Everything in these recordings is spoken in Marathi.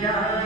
Yeah.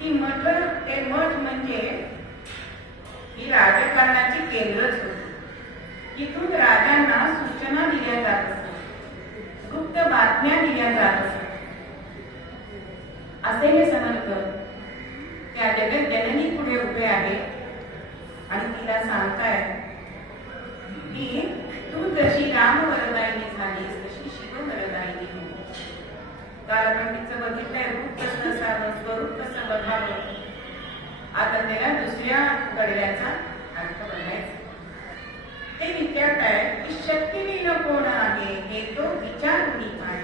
ती मठ ते मठ म्हणजे ही राजकारणाची केंद्रच होती। इथून राजांना सूचना दिल्या जात असत, गुप्त बातम्या दिल्या जात असत। असे हे समर्थ त्या जगत जननी पुढे उभे आहे आणि तिला सांगताय की तू जशी राम वरदायिनी झालीस तशी शिव वरदायिनी हो। काल आपण तिचं बघितलंय, रूप कसं असावं, स्वरूप कसं बघावं। आता त्याला दुसऱ्या कडव्याचा अर्थ बघायचा। ते विचारताय की शक्तिवीर कोण आहे हे तो विचारुनी काय।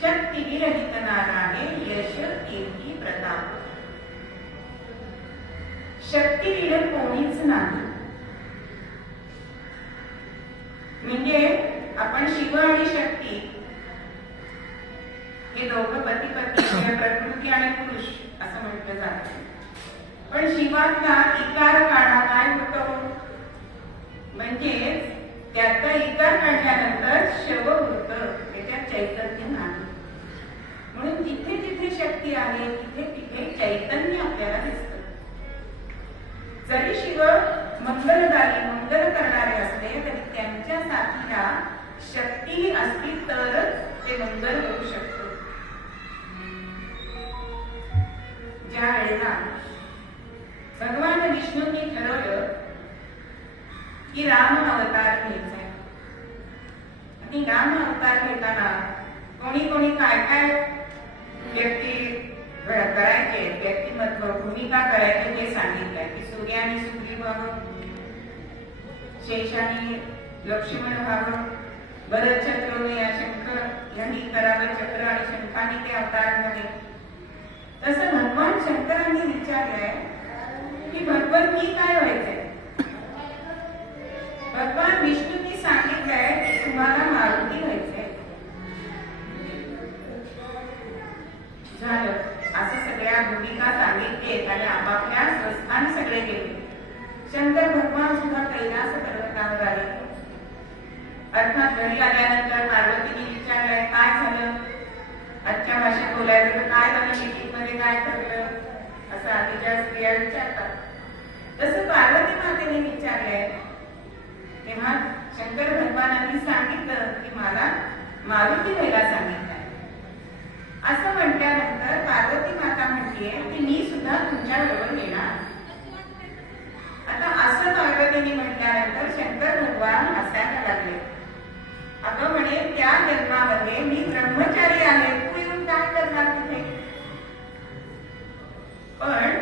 शक्ती विरहित नार आहे यश कीर्ती प्रताप। शक्तीवीर कोणीच नाही, म्हणजे आपण शिव आणि शक्ती हे दोघं पती पत्नी, प्रकृती आणि पुरुष असं म्हटलं जातं। पण शिवातला इकार काढा काय होतो, म्हणजे त्याचा इकार काढल्यानंतर शव होतं, त्याच्यात चैतन्य नाही। म्हणून जिथे जिथे शक्ती आहे तिथे तिथे चैतन्य आपल्याला दिसतं। जरी शिव मंगलदायी मंगल करणारे असले तरी त्यांच्या साथीला शक्ती असली तरच ते मंगल होऊ शकतं। ज्या वेळेला भगवान विष्णूंनी ठरवलं की राम अवतार घ्यायचा, आणि राम अवतार घेताना कोणी कोणी काय काय व्यक्ती करायचे, व्यक्तिमत्व भूमिका करायचे ते सांगितलंय की सूर्याने सुग्रीव व्हावं, शेषाने लक्ष्मण व्हावं, भरत चक्रोने या शंकर यांनी करावं चक्र आणि शंखाने ते अवतार झाले। तसं भगवान शंकरांनी विचारलंय की भगवान मी काय व्हायचंय। भगवान विष्णूंनी सांगितलंय की तुम्हाला मारुती व्हायचंय। झालं असं सगळ्या भूमिका सांगितले आणि आपापल्या स्वस्थानी सगळे गेले। शंकर भगवान सुद्धा कैलास पर्वतावर आले। अर्थात घरी आल्यानंतर पार्वतीने विचारलंय काय झालं, आजच्या भाषेत बोलायचं तर काय झालं, मीटिंग मध्ये काय ठरलं, असं आधीच्या स्त्रिया विचारतात। तसं पार्वती मातेने विचारलंय तेव्हा शंकर भगवानांनी सांगितलं की मला मारुती व्हायला सांगितलंय। असं म्हटल्यानंतर पार्वती माता म्हणतीये की मी सुद्धा तुमच्या बरोबर येणार। आता असं पार्वतीने म्हटल्यानंतर शंकर भगवान हसायला लागले। अगं म्हणे त्या जन्मामध्ये मी ब्रह्मचारी आहे, तू येऊन काय करणार तिथे। पण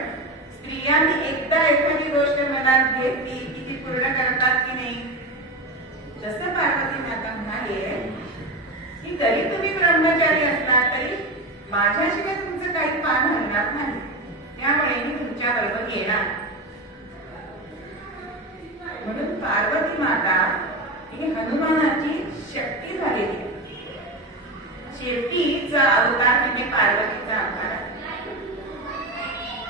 स्त्रियांनी एकदा एखादी गोष्ट मनात घेतली की ती पूर्ण करतात की नाही। जसं पार्वती माता म्हणाले की जरी तुम्ही ब्रह्मचारी असला तरी माझ्याशिवाय तुमचं काही पान हलणार नाही, त्यामुळे मी तुमच्या बरोबर येणार। म्हणून पार्वती माता ही हनुमानाची शक्ती झालेली आहे। शेवटीचा अवतार म्हणजे पार्वतीचा अवतार आहे।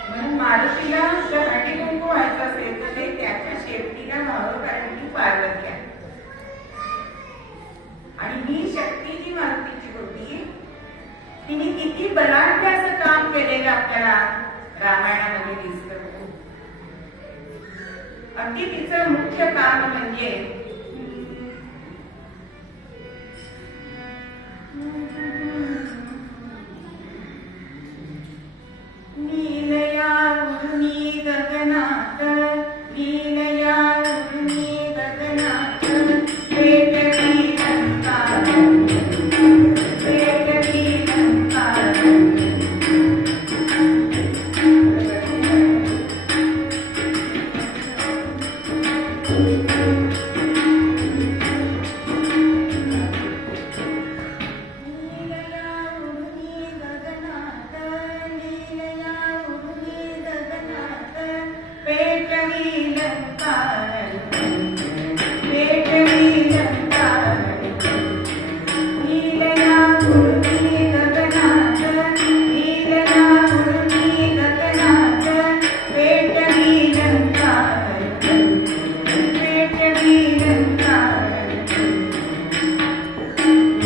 म्हणून मारुतीला जर हळदी कुंकू व्हायचं असेल तर ते त्याच्या शेवटीला व्हावं, कारण ती पार्वती आहे। आणि ही शक्ती जी मारुतीची होती तिने किती बलाढ्य असं काम केलेलं आपल्याला रामायणामध्ये दिसतं। अगदी तिचं मुख्य काम म्हणजे नीलया उर्मी गगनात, नीलया उर्मी गगनात, पेटली लंकार, पेटली लंकार।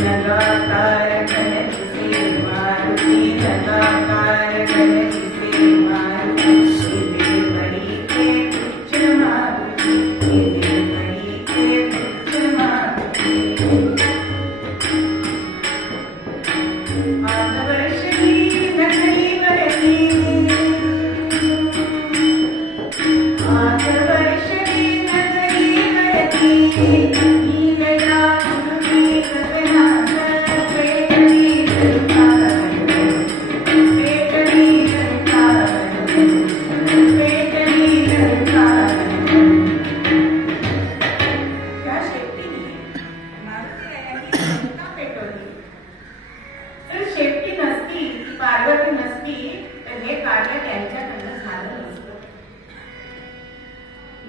लगातार गणेश से मारुति, लगातार गणेश से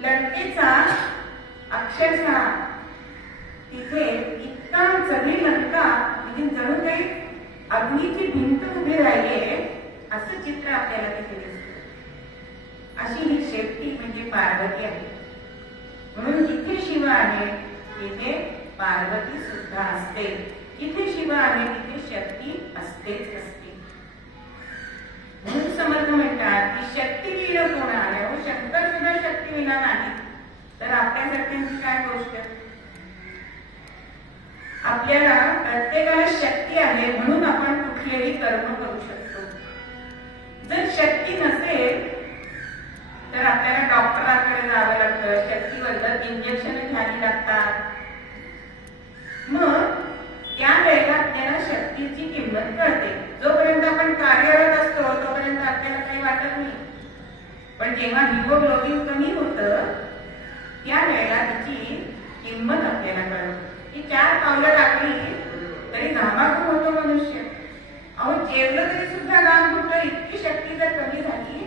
लंकेचा अक्षरशः तिथे इतका जरी लंका म्हणजे जणू काही अग्नीची भिंत उभी राहिली असं चित्र आपल्याला तिथे दिसतं. अशी ही शेपटी म्हणजे पार्वती आहे. म्हणून जिथे शिव आहे तिथे पार्वती सुद्धा असते. जिथे शिव आहे तिथे शक्ती असतेच असते. म्हणून समर्थ म्हणतात की शक्तीवीर कोण आहे. हो, शंकर सुद्धा शक्तीविना नाही तर आपल्यासारख्यांची काय गोष्ट. आपल्याला प्रत्येकाला शक्ती आहे म्हणून आपण कुठलेही कर्म करू शकतो. जर शक्ती नसेल तर आपल्याला डॉक्टरांकडे जावं लागतं, शक्तीवर्धक इंजेक्शन घ्यावी लागतात. मग त्यावेळेला आपल्याला शक्तीची किंमत कळते. जोपर्यंत आपण कार्यरत असतो तोपर्यंत आपल्याला काही वाटत नाही. पण जेव्हा हिमोग्लोबिन कमी होतं त्यावेळेला त्याची किंमत आपल्याला कळते. ही 4 पावलं टाकली तरी घामाघूम होतो मनुष्य. अहो, जेवलं तरी सुद्धा घाम फुटतो. इतकी शक्ती जर कमी झाली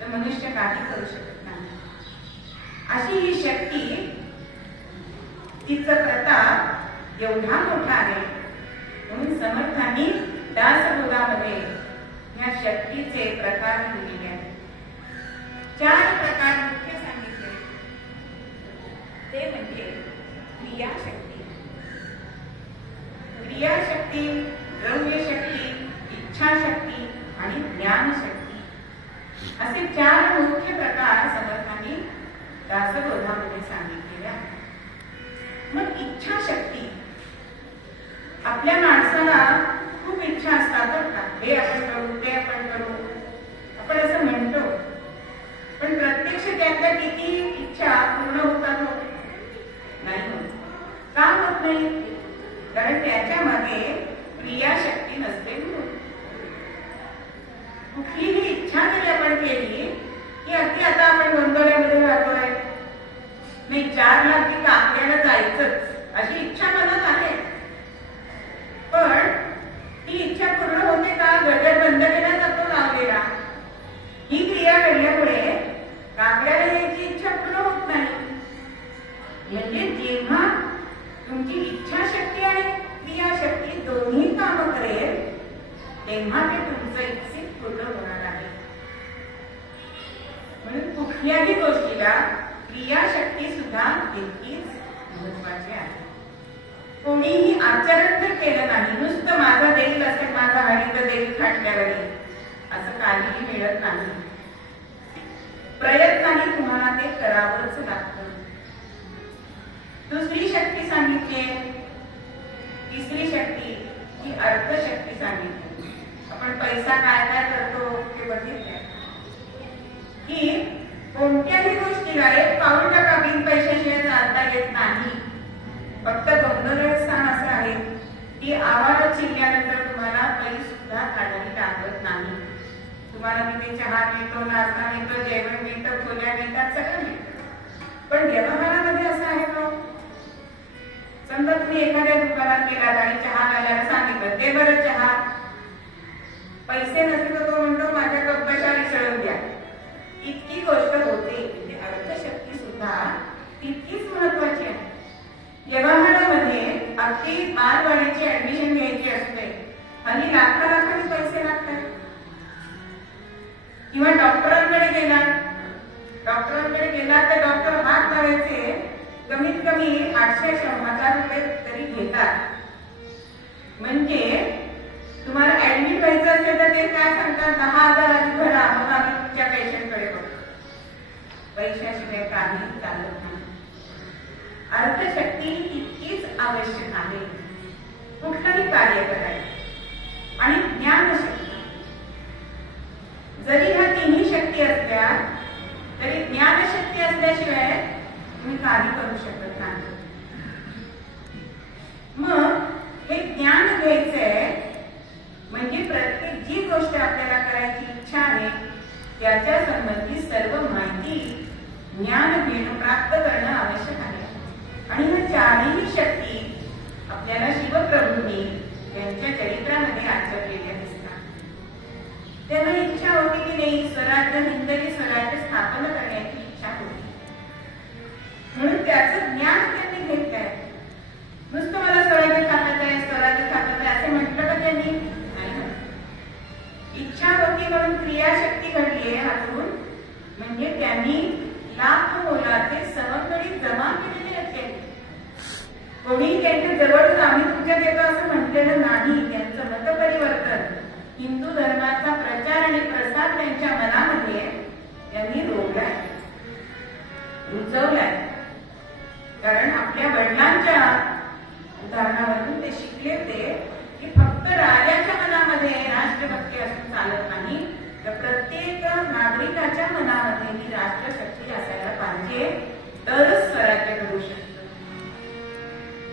तर मनुष्य काही करू शकत नाही. अशी ही शक्ती, तिचा प्रताप एवढा मोठा आहे. म्हणून समर्थांनी दासबोधामध्ये या शक्तीचे प्रकार दिलेले आहेत. 4 प्रकार मुख्य सांगितले ते म्हणजे क्रियाशक्ती, क्रियाशक्ती, द्रव्यशक्ती, इच्छाशक्ती आणि ज्ञानशक्ती असे 4 मुख्य प्रकार समर्थांनी दासबोधामध्ये सांगितलेले आहेत. मग इच्छाशक्ती, आपल्या माणसाला खूप इच्छा असतात का, हे आपण करू ते आपण करू आपण असं म्हणतो. पण प्रत्यक्ष त्यातल्या किती इच्छा पूर्ण होतात नाही होत. का होत नाही? कारण त्याच्यामध्ये क्रियाशक्ती नसते. कुठलीही इच्छा जरी आपण केली की अगदी आता आपण गोंधळ्यामध्ये राहतोय, नाही 4 लाख की काकड्याला जायचंच अशी इच्छा मनात आहे. पण ती इच्छा पूर्ण होते का? गजर बंद केला जातो लावलेला. ही क्रिया घडल्यामुळे काकड्याला यायची इच्छा पूर्ण होत नाही. म्हणजे जेव्हा तुमची इच्छाशक्ती आणि क्रियाशक्ती दोन्ही काम करेल तेव्हा ते तुमचं इच्छित पूर्ण होणार आहे. म्हणून कुठल्याही गोष्टीला क्रियाशक्ती सुद्धा तितकीच महत्वाची आहे. कोणीही आचरण जर केलं नाही, नुसतं माझा देईल असेल, माझा हरित देईल खाटल्यावर असं काहीही मिळत नाही. प्रयत्नाने तुम्हाला ते करावंच लागतं. दुसरी शक्ती सांगितली, तिसरी शक्ती ही अर्थशक्ती सांगितली. आपण पैसा काय काय करतो ते बघितलंय की कोणत्याही गोष्टीला एक पाऊल टाका बिन पैशाशिवाय चालता येत नाही. फक्त गोंधळस्थान असं आहे की आवाज शिकल्यानंतर तुम्हाला पैसे सुद्धा काढावी लागत नाही. तुम्हाला तिथे चहा मिळतो, नाश्ता मिळतो, जेवण मिळतं, खोल्या मिळतात, सगळं मिळतं. पण व्यवहारामध्ये असं आहे का? समजा तुम्ही एखाद्या दुकानात गेलात आणि चहा घालायला सांगितलं, ते बरं चहा. पैसे नसतील तर तो म्हणतो माझ्या कप्पाच्या मिसळून द्या. इतकी गोष्ट होते. म्हणजे अर्थशक्ती सुद्धा तितकीच महत्वाची आहे. व्यवहारामध्ये अगदी बालवाडीची ऍडमिशन घ्यायची असते आणि लाखांनी पैसे लागतात. किंवा डॉक्टरांकडे गेला तर डॉक्टर हात लावायचे कमीत कमी 800-1000 रुपये तरी घेतात. म्हणजे तुम्हाला ऍडमिट व्हायचं असेल तर ते काय सांगतात, 10,000 आधी भरा, मग आम्ही तुमच्या पेशंटकडे बघतो. पैशाशिवाय काही चालत नाही. अर्थशक्ती तितकीच आवश्यक आहे कुठलंही कार्य करायला. आणि ज्ञानशक्ती, जरी ह्या तिन्ही शक्ती असल्या तरी ज्ञानशक्ती असल्याशिवाय तुम्ही काही करू शकत नाही. मग हे ज्ञान घ्यायचंय म्हणजे प्रत्येक जी गोष्ट आपल्याला करायची इच्छा आहे त्याच्या संबंधी सर्व माहिती ज्ञान घेणं, प्राप्त करणं आवश्यक आहे. आणि ह्या 4ही शक्ती आपल्याला शिवप्रभूंनी त्यांच्या चरित्रामध्ये आचरलेल्या दिसतात. त्यांना इच्छा होती की नाही स्वराज्य, हिंदवी स्वराज्य स्थापन करण्याची इच्छा होती. घालून म्हणजे त्यांनी लाख मोलाचे सवंगडी जमा केलेले आहेत. कोणी त्यांच्या जवळून आम्ही तुमच्यात येतो असं म्हटलेलं नाही. त्यांचं मत परिवर्तन, हिंदू धर्माचा प्रचार आणि प्रसार त्यांच्या मनामध्ये त्यांनी रोवलाय, रुजवलाय. कारण आपल्या वडिलांच्या उदाहरणावरून ते शिकले होते की फक्त राजाच्या मनामध्ये राष्ट्रभक्ती असून चालत नाही, तर प्रत्येक नागरिकाच्या मनामध्ये ही राष्ट्रशक्ती असायला पाहिजे, तरच स्वराज्य घडू शकतं.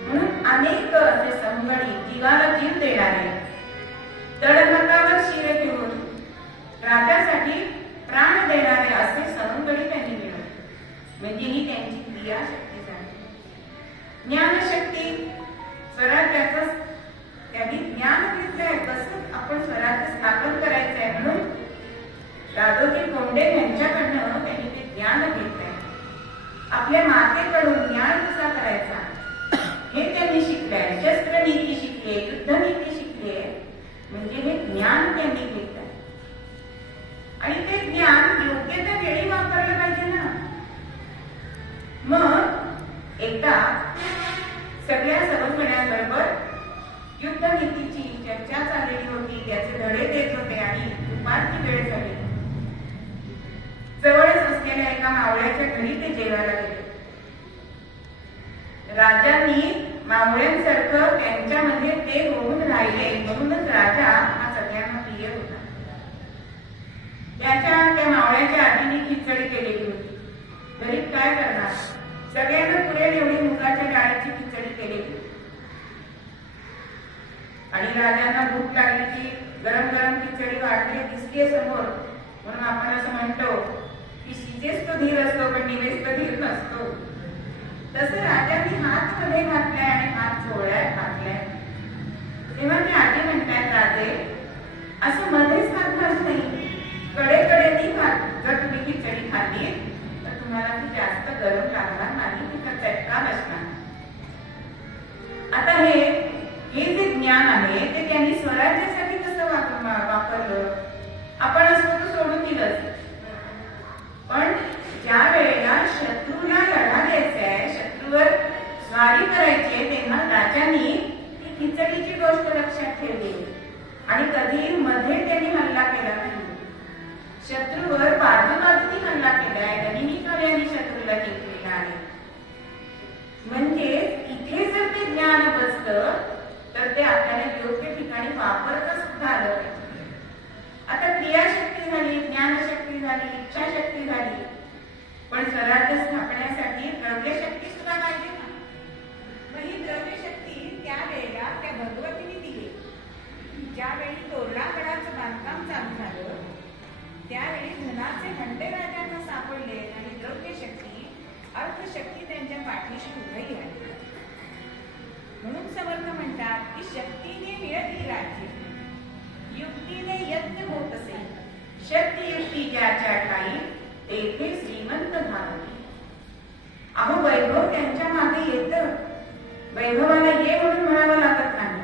म्हणून अनेक असे सवंगडी, जीवाला जीव देणारे, तळहातावर शिरे ठेवून राजासाठी प्राण देणारे असे सवंगडी त्यांनी मिळवले. म्हणजे ही त्यांची क्रियाशक्ती झाली. ज्ञानशक्ती, स्वराज्याचं त्यांनी ज्ञान घेतलंय कसं आपण स्वराज्य स्थापन करायचंय. म्हणून दादोजी कोंडे यांच्याकडनं त्यांनी ते ज्ञान घेतलंय. आपल्या मातेकडून न्याय कसा करायचा हे त्यांनी शिकलंय. शस्त्रनीती शिकले, युद्धनीती शिकले, म्हणजे हे ज्ञान त्यांनी घेतलंय. आणि ते ज्ञान योग्य त्या वेळी वापरलं पाहिजे ना. मग एकदा सगळ्या सवंगड्यांबरोबर युद्धनीतीची चर्चा चाललेली होती, त्याचे धडे देत होते आणि दुपारची वेळ झाली. जवळच असलेल्या एका मावळ्याच्या घरी ते जेवायला गेले. राजांनी मावळ्यांसारखं त्यांच्यामध्ये ते होऊन राहिले, म्हणूनच राजा हा सगळ्यांना प्रिय होता. त्या मावळ्याच्या आजीने खिचडी केलेली होती. गरीब काय करणार, सगळ्यांना पुरेल एवढी मुगाच्या डाळीची खिचडी केलेली. आणि राजांना भूक लागली की गरम गरम खिचडी वाढली दिसते समोर, म्हणून आपण असं म्हणतो की शिजेस तो धीर असतो पण निवेस तो धीर नसतो. तसं राजांनी हात मध्ये घातलाय आणि हात चोळ्यात घातलाय. तेव्हा ते आजी म्हणतात, राजे असं मध्येच हात घालू नाही, कडेकडेनी जर तुम्ही खिचडी खाल्ली तर तुम्हाला ती जास्त गरम लागणार नाही, तिचा चटका बसणार. आता हे जे ज्ञान आहे ते त्यांनी स्वराज्यासाठी कसं वापरलं. आपण असं तर सोडून दिलं, पण ज्या वेळेला शत्रूला लढा द्यायचा आहे, शत्रूवर स्वारी करायची, तेव्हा राजांनी ती खिचडीची गोष्ट लक्षात ठेवली आणि कधी मध्ये त्यांनी हल्ला केला नाही. शत्रूवर बाजूबाजूनी हल्ला केलाय, गनिमीद्वारे शत्रूला जिंकलेला आहे. म्हणजे इथे जर ते ज्ञान बसतं तर ते आपल्याला योग्य ठिकाणी वापरता सुद्धा आलं पाहिजे. आता क्रियाशक्ती झाली, ज्ञानशक्ती झाली, इच्छाशक्ती झाली, पण स्वराज्य स्थापण्यासाठी द्रव्यशक्ती सुद्धा पाहिजे ना. मग ही द्रव्यशक्ती त्यावेळेला त्या भगवतीने दिली. ज्यावेळी तोरणागडाचं बांधकाम चालू झालं त्यावेळी धनाचे हंडे राजांना सापडले आणि द्रव्यशक्ती, अर्थशक्ती त्यांच्या पाठीशी उभी राहिली. म्हणून समर्थ म्हणतात की शक्तीने मिळती राज्य, युक्तीने यज्ञ होत असे, शक्ती युक्ती ज्याच्या ठाई तेथे श्रीमंत भावती. अहो वैभव त्यांच्या मागे येतं, वैभवाला ये म्हणून म्हणावं लागत नाही.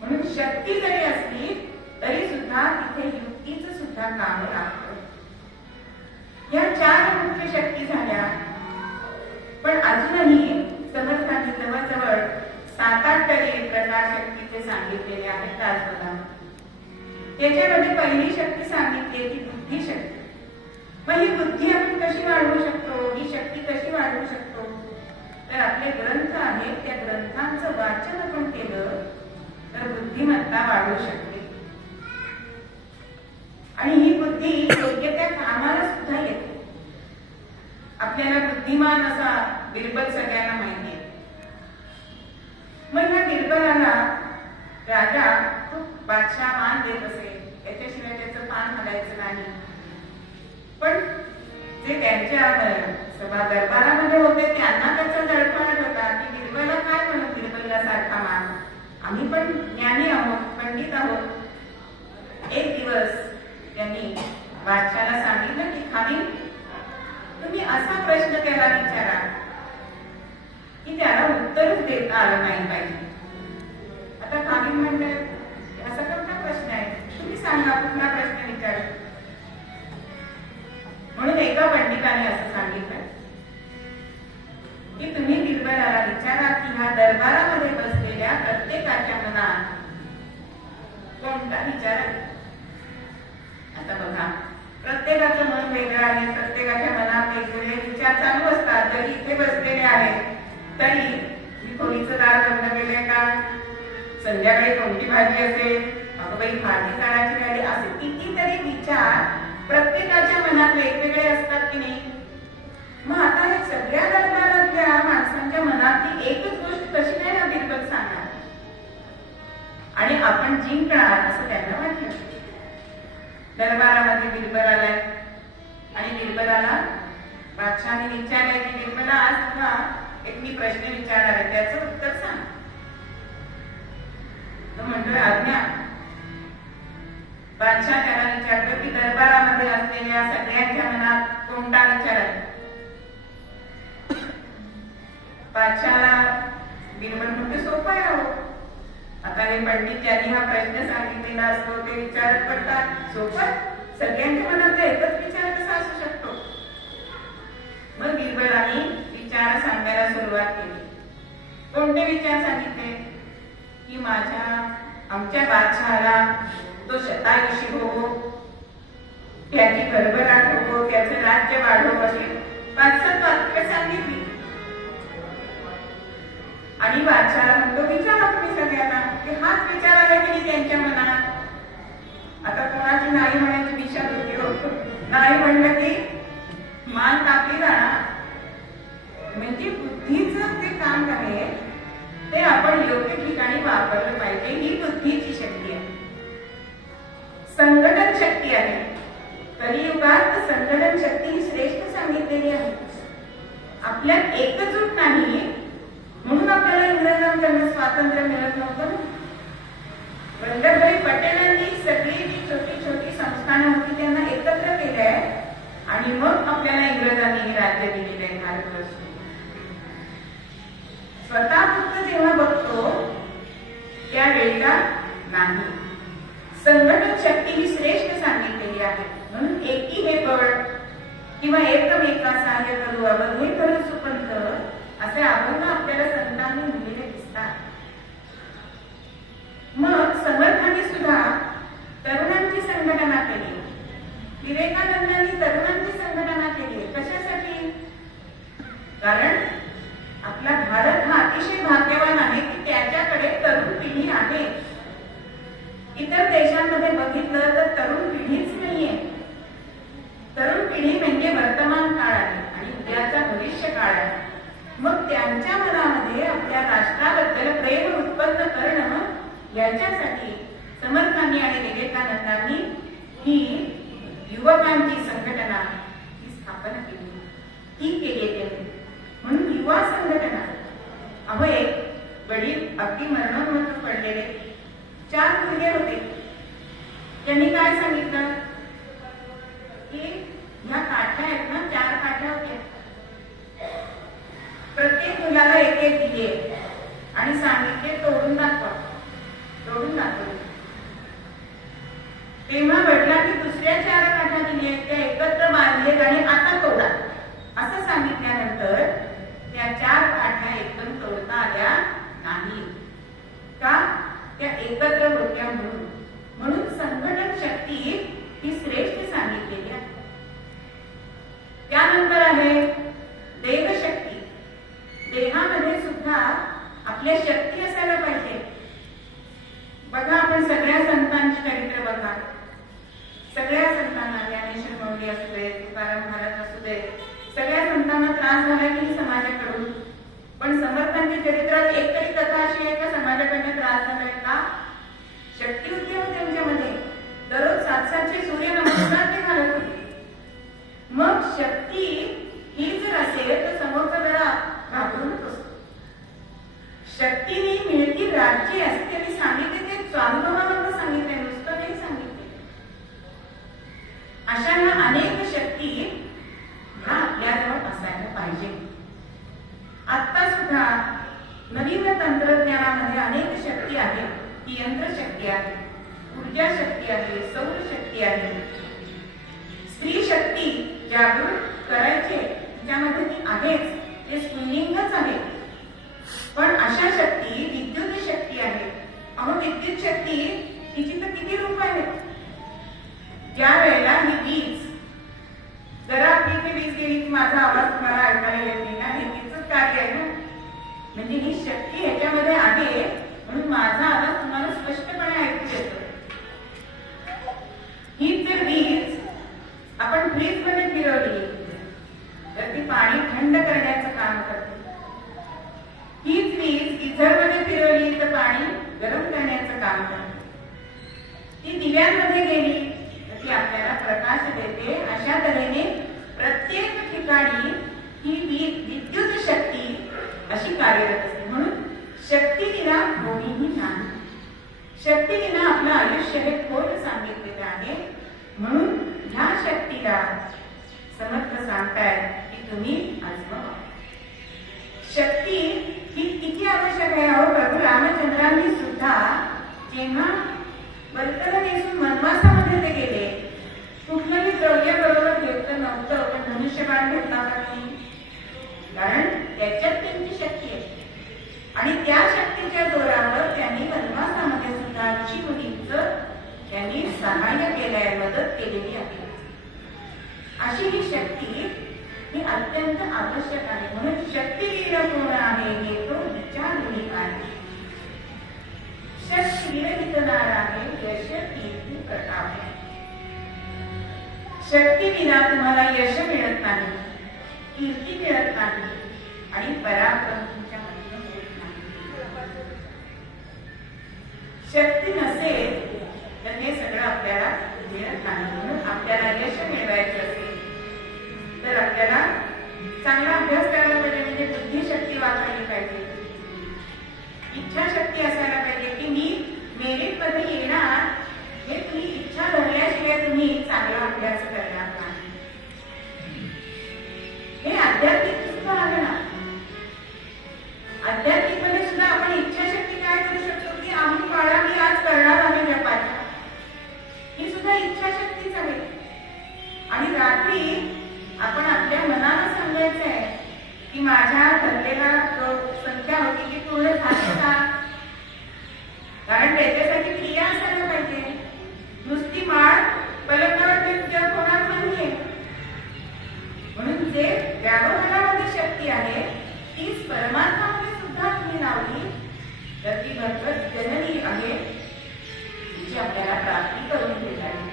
म्हणून शक्ती जरी असली तरी सुद्धा तिथे युक्तीचं सुद्धा काम लागतं. या 4 मुख्य शक्ती झाल्या, पण अजूनही समर्थांनी जवळजवळ 7-8 तरी प्रकार शक्तीचे सांगितलेले आहेत दासबोधामध्ये. त्याच्यामध्ये पहिली शक्ती सांगितली ती बुद्धिशक्ती. मग ही बुद्धी आपण कशी वाढवू शकतो, ही शक्ती कशी वाढवू शकतो, तर आपले ग्रंथ आहेत त्या ग्रंथांचं वाचन आपण केलं तर बुद्धिमत्ता वाढू शकते. आणि ही बुद्धी योग्य त्या कामाला सुद्धा येते. आपल्याला बुद्धिमान असा बिरबल सगळ्यांना माहिती आहे. मग या बिरबलाला राजा खूप बादशाह मान देत असे, त्याच्याशिवाय त्याचं पान हलायचं नाही. पण जे त्यांच्या सभा दरबारामध्ये होते त्यांना त्याचा जळफाट होता की बिरबला काय म्हणून बिरबलला सारखा मान, आम्ही पण ज्ञानी आहोत, पंडित आहोत. एक दिवस त्यांनी बादशाला सांगितलं की खाली तुम्ही असा प्रश्न त्याला विचारा की त्याला उत्तरच देता आलं नाही पाहिजे. आता खाली म्हणतात असा कोणता प्रश्न आहे, तुम्ही सांगा कुठला प्रश्न विचार. बिरबलाने असं सांगितलं की तुम्ही बिरबलाला विचारा की ह्या दरबारामध्ये बसलेल्या प्रत्येकाच्या मनात कोणता विचार आहे. आता बघा, प्रत्येकाचं मन वेगळं आहे, प्रत्येकाच्या मनात वेगवेगळे विचार चालू असतात. जरी इथे बसलेले आहेत तरी मी खोलीचं दार बंद केले का, संध्याकाळी कोणती भाजी असेल, अगं बाई भाजी काढायची गाडी, असे कितीतरी विचार प्रत्येकाच्या मनात वेगवेगळे असतात की नाही. मग आता या सगळ्या दरबारातल्या माणसांच्या मनातली एकच गोष्ट कशी नाही ना बिरबल सांगणार आणि आपण जिंकणार असं त्यांना वाटलं. दरबारामध्ये बिरबल आलाय आणि बिरबलाला बादशहाने विचारलंय की बिरबला आज तुला एक मी प्रश्न विचारणार आहे, त्याचं उत्तर सांग. तो म्हणतोय आज्ञा. बादशाह त्याला विचारतो की दरबारामध्ये असलेल्या सगळ्यांच्या मनात कोणता विचार आहे. बादशाला बिरबल म्हणते सोपं आहे हो. आता हे पंडित ज्यांनी हा प्रश्न सांगितलेला असतो ते विचार करतात, सोपं, सगळ्यांच्या मनात एकच विचार कसा असू शकतो. मग बिरबलाने विचार सांगायला सुरुवात केली. कोणते विचार सांगितले की आमच्या बादशहाला तो शतायुषी हो, त्याची भरभराट हो, त्याचं राज्य वाढो, अशी 5-7 वाक्य सांगितली. आणि बादशाला म्हणतो विचारा तुम्ही सगळ्यांना की हाच विचार आला की त्यांच्या मनात. आता कोणाची नाही म्हणायची दिशा होती, नाही म्हणलं की मान कापली जाणार. म्हणजे बुद्धीचं जे काम आहे ते आपण योग्य ठिकाणी वापरलं पाहिजे. ही बुद्धीची शक्ती आहे, संघटन शक्ती आहे. कलियुगात संघटन शक्ती ही श्रेष्ठ सांगितलेली आहे. आपल्यात एकजूट नाही म्हणून आपल्याला इंग्रजांकडून स्वातंत्र्य मिळत नव्हतं. वल्लभभाई पटेलांनी सगळी जी छोटी छोटी संस्थानं होती त्यांना एकत्र केले आहे आणि मग आपल्याला इंग्रजांनी राज्य दिलेले आहे भारतवर्ष. स्वतः फक्त जेव्हा बघतो त्यावेळेला नाही. संघटन शक्ती ही श्रेष्ठ सांगितलेली आहे. म्हणून एकी हे बळ किंवा एकमेका सहाय्य करू अवधे करू सुपंथ असे अभंग आपल्याला संतांनी लिहिलेले दिसतात. मग समर्थांनी सुद्धा तरुणांची संघटना केली. विवेकानंदांनी तरुणांची संघटना केली. कशासाठी? कारण आपला भारत हा अतिशय भाग्यवान आहे की त्याच्याकडे तरुण पिढी आहे. इतर देशांमध्ये बघितलं तर तरुण पिढीच नाहीये. तरुण पिढी म्हणजे वर्तमान काळ आहे आणि उद्याचा भविष्य काळ आहे. मग त्यांच्या मनामध्ये आपल्या राष्ट्राबद्दल प्रेम उत्पन्न करणं याच्यासाठी समर्थांनी आणि विवेकानंदांनी ही युवकांची संघटना ही स्थापना केली. ही केली त्यांनी. म्हणून युवा संघटना. अहो, एक वडील अगदी मरणोन्मत्त पडलेले 4 मुलगे होते. त्यांनी काय सांगितलं की ह्या काठ्या आहेत ना, 4 काठ्या होत्या. प्रत्येक मुलाला एक एक दिले आणि सांगितले तोडून दाखवा. तोडून दाखवले. तेव्हा वडिलांनी दुसऱ्या 4 काठ्या दिल्या, त्या एकत्र बांधलेत आणि आता तोडा असं सांगितल्यानंतर त्या 4 काठ्या एकदम तोडता आल्या नाही. का? त्या एकत्र होत्या म्हणून. म्हणून संघटन शक्ती ही श्रेष्ठ सांगितलेली आहे. त्यानंतर आहे देवशक्ती. देहामध्ये सुद्धा आपल्या शक्ती असायला पाहिजे. बघा, आपण सगळ्या संतांची चरित्र बघा. सगळ्या संतांना, ज्ञानेश्वर माऊली असू दे, तुकाराम महाराज असू दे, सगळ्या संतांना त्रास झाला की समाजाकडून. पण समर्थांच्या चरित्रात एक तरी कथा अशी आहे का समाजाकडनं त्रास झालाय का? शक्ती होती हो त्यांच्यामध्ये. दररोज 700 सूर्य नमस्कार ते घालत होते. मग शक्ती ही जर असेल तर समोरचा जरा घाबरूनच असतो. शक्तीने मिळती राज्य असे त्यांनी सांगितले. ते स्वानुभवावरून सांगितले, नुसतं नाही सांगितले. अशा अनेक शक्ती ह्या आपल्याजवळ असायला पाहिजे. आता सुद्धा नवीन तंत्रज्ञानामध्ये अनेक शक्ती आहे. ही यंत्रशक्ती आहे, ऊर्जा शक्ती आहे, सौर शक्ती आहे. स्त्री शक्ती जागृत करायची त्याच्यामध्ये ती आहेच, ते स्फुल्लिंगच आहे. पण अशा शक्ती विद्युत शक्ती आहे. अहो विद्युत शक्ती तिची तर किती रूप आहेत. ज्या वेळेला ही वीज, जरा आपली इथे वीज गेली की माझा आवाज तुम्हाला ऐकायला येत नाही ना, हे तिचंच कार्य आहे ना. म्हणजे ही शक्ती ह्याच्यामध्ये आहे म्हणून माझा आवाज तुम्हाला स्पष्टपणे ऐकू येतो. ही जर वीज आपण फ्रीज मध्ये फिरवली तर ती पाणी थंड करण्याचं काम करते. हीच वीज गिझर मध्ये फिरवली तर पाणी गरम करण्याचं काम करते. ती दिव्यांमध्ये गेली तर ती आपल्याला प्रकाश देते. अशा तऱ्हेने प्रत्येक ठिकाणी ही विद्युत शक्ती अशी कार्यरत असते. म्हणून शक्तीविना कोणीही नाही. शक्तीविना आपलं आयुष्य हे खोट सांगितलेलं आहे. म्हणून ह्या शक्तीला समर्थ सांगतायत की तुम्ही आजमावा. शक्ती ही किती आवश्यक आहे. अहो प्रभू रामचंद्रांनी सुद्धा जेव्हा बलकल नेसून वनवासामध्ये ते गेले, कुठलंही द्रव्य बरोबर घेतलं नव्हतं, पण धनुष्यबाण घेतला का नाही? कारण त्याच्यात त्यांची शक्ती आहे. आणि त्या शक्तीच्या जोरावर त्यांनी वनवासामध्ये सुद्धा ऋषी मुनींचं त्यांनी सहाय्य केलंय, मदत केलेली आहे. अशी ही शक्ती ही अत्यंत आवश्यक आहे. म्हणून शक्तीवीर कोण आहे हे तो विचारुनी आहे. शक्तीवीर नार आहे यश कीर्ती प्रताप. शक्तीविना तुम्हाला यश मिळत नाही, कीर्ती मिळत नाही आणि पराक्रम तुमच्या मधून होत नाही. शक्ती नसेल तर हे सगळं आपल्याला मिळत नाही. म्हणून आपल्याला यश मिळवायचं असेल तर आपल्याला चांगला अभ्यास करायला पाहिजे. म्हणजे बुद्धिशक्ती वापरली पाहिजे, इच्छाशक्ती असायला पाहिजे की मी मेरिट मध्ये येणार हे तुम्ही इच्छा धरल्याशिवाय तुम्ही चांगला अभ्यास करणार नाही. हे आध्यात्मिक सुद्धा आहे ना. आध्यात्मिक मध्ये सुद्धा आपण इच्छाशक्ती काय करू शकतो की आम्ही काळा मी आज करणार आहे जपाच्या, ही सुद्धा इच्छाशक्तीच आहे. आणि रात्री आपण आपल्या मनाला सांगायचं आहे की माझ्या ठरलेला संख्या होती की पूर्ण झाली का. कारण त्याच्यासाठी क्रिया असायला पाहिजे. नुसती माळ पलंगावर जप होणार नाहीये. म्हणून जे व्यवहारामध्ये शक्ती आहे तीच परमात्मामध्ये सुद्धा तुम्ही लावली तर ती भगवत जननी आहे, तिची आपल्याला प्राप्ती करून देत आहे.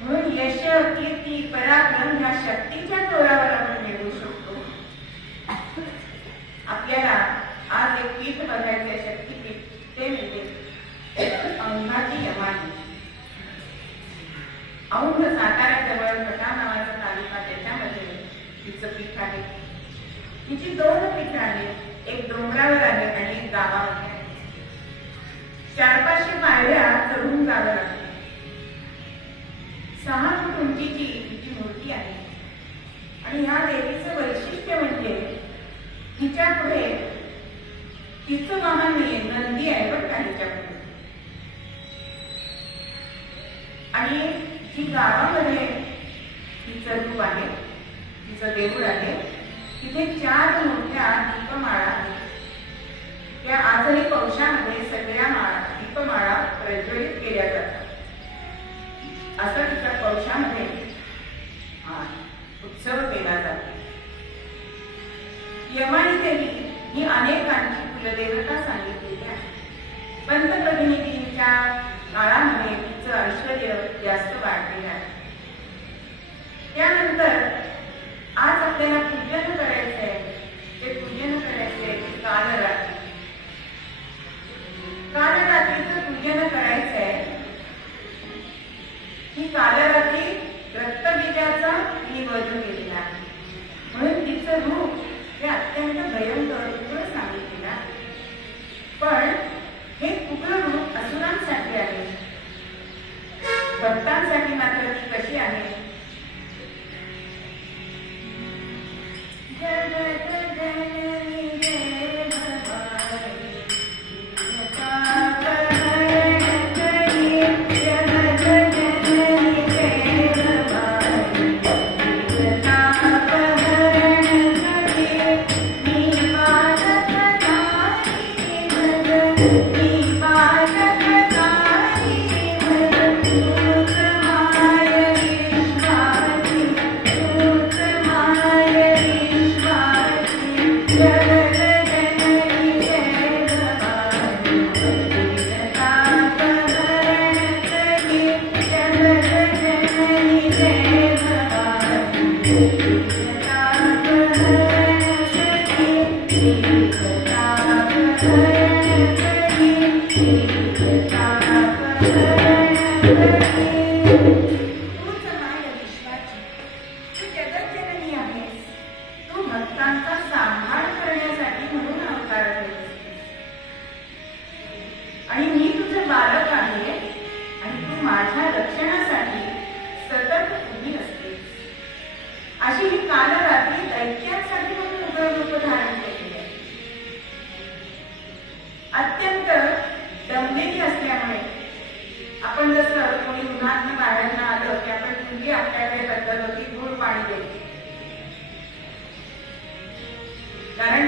म्हणून यश कीर्ती पराक्रम या शक्तीच्या जोरावर आपण मिळवू शकतो. आपल्याला आज एक पीठ बघायचे शक्तीपीठ, ते म्हणजे औंधाची यमानी. औंध साताऱ्याजवळ भटा नावाचा तालुका, त्याच्यामध्ये तिचं पीठ आहे. तिची दोन पीठ आहेत, एक डोंगरावर आहे आणि एक गावावर आहे. 400-500 पायऱ्या चढून जावं लागते. 6 फूट उंचीची तिची मूर्ती आहे. आणि ह्या देवीचं वैशिष्ट्य म्हणजे तिच्या पुढे तिचं वाहन नाहीये, नंदी आहे बरं का तिच्या पुढे. आणि जी गावामध्ये तिचं रूप आहे, तिचं देऊळ आहे, तिथे 4 मोठ्या दीपमाळा आहेत. त्या आजही पौषामध्ये सगळ्या दीपमाळा प्रज्वलित केल्या जातात. असं तिच्या पौषामध्ये उत्सव केला जातो. यमानी देवी ही अनेकांची कुलदेवता सांगितलेली आहे. पंतप्रतिनिधींच्या काळामध्ये तिचं ऐश्वर्य जास्त वाढलेलं आहे. त्यानंतर आज आपल्याला पूजन करायचंय, ते पूजन करायचंय कालरात्री. कालरात्रीचं पूजन करायचंय. ही कालरात्री रक्तबीजाचा निवध केलेला आहे. म्हणून तिचं रूप हे अत्यंत भयंकर उग्र सांगितलेलं आहे. पण हे उग्र रूप असुरांसाठी आहे, भक्तांसाठी मात्र ती कशी आहे. जय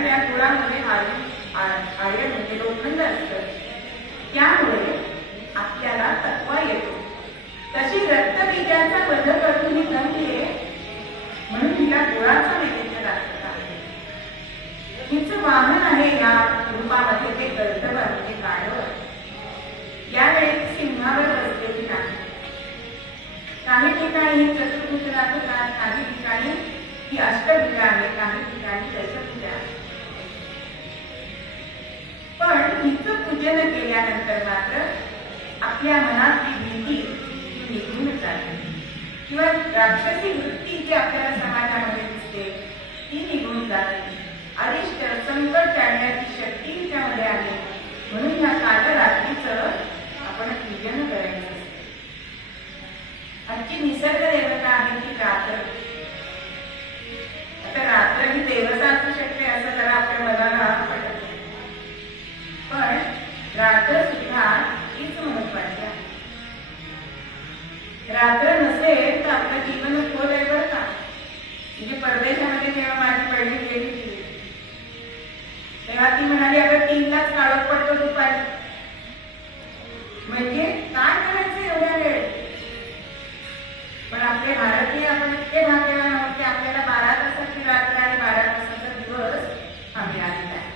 त्या गुळामध्ये आयर्न म्हणजे लोखंड असतं, त्यामुळे आपल्याला थकवा येतो. तशी रक्तबीजाचा वध करून ही जमले म्हणून हिला गुळाचा नैवेद्य दाखवत आहे. हिचं वाहन आहे या रूपामध्ये ते गर्दभ म्हणजे गाढव. यावेळी सिंहावर बसलेली नाही. काही ठिकाणी चतुर्भुज दाखवतात, काही ठिकाणी ही अष्टभुजा आहे, काही ठिकाणी दशभुजा आहे. पण हिचं पूजन केल्यानंतर मात्र आपल्या मनातली भीती ही निघून जाते किंवा राक्षसी वृत्ती जी आपल्याला समाजामध्ये दिसते ती निघून जाते. अरिष्ट संकट टाळण्याची शक्ती हिच्यामध्ये आहे. म्हणून या कालरात्रीचं आपण पूजन करायचं. आजची निसर्ग देवता आहे ती रात्र. आता रात्र ही देवता असू शकते असं जरा आपल्या मनाला पटत नाही, पण रात्र सुद्धा हीच महत्वाची आहे. रात्र नसेल तर आपलं जीवन खोल आहे बरं का. म्हणजे परदेशामध्ये जेव्हा माझी बहिणी गेली तेव्हा ती म्हणाली अगं 3लाच काळोख पडतो दुपारी. म्हणजे काय करायचं एवढ्या वेळ. पण आपले भारतीय आपण इतके भाग्यवान आहोत की आपल्याला 12 तासाची रात्र आणि 12 तासाचा दिवस हा मिळालेला आहे.